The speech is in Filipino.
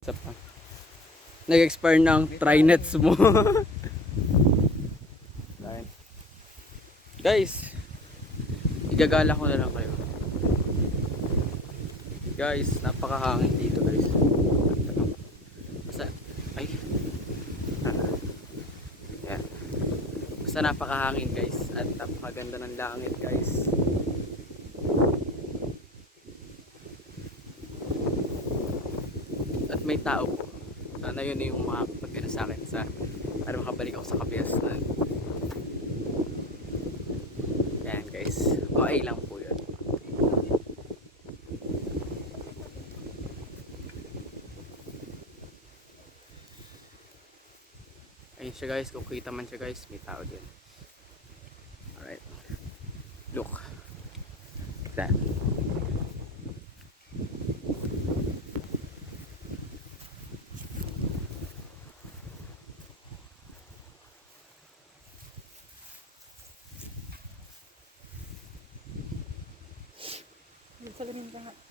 Isa pa. Nag-expire ng trinets mo. Guys, igagala ko na lang kayo. Guys, napakahangin dito guys. Basta, ay. Yan. Basta napakahangin guys. At napakaganda ng langit guys. At may tao po. Sana yun yung makakapagpina sa akin para makabalik ako sa kapiasnan. Yan guys. Okay lang po yun. Ayun siya guys. Kung kita man siya guys, may tao din. Alright. Look. Like that. Salamin ka nga.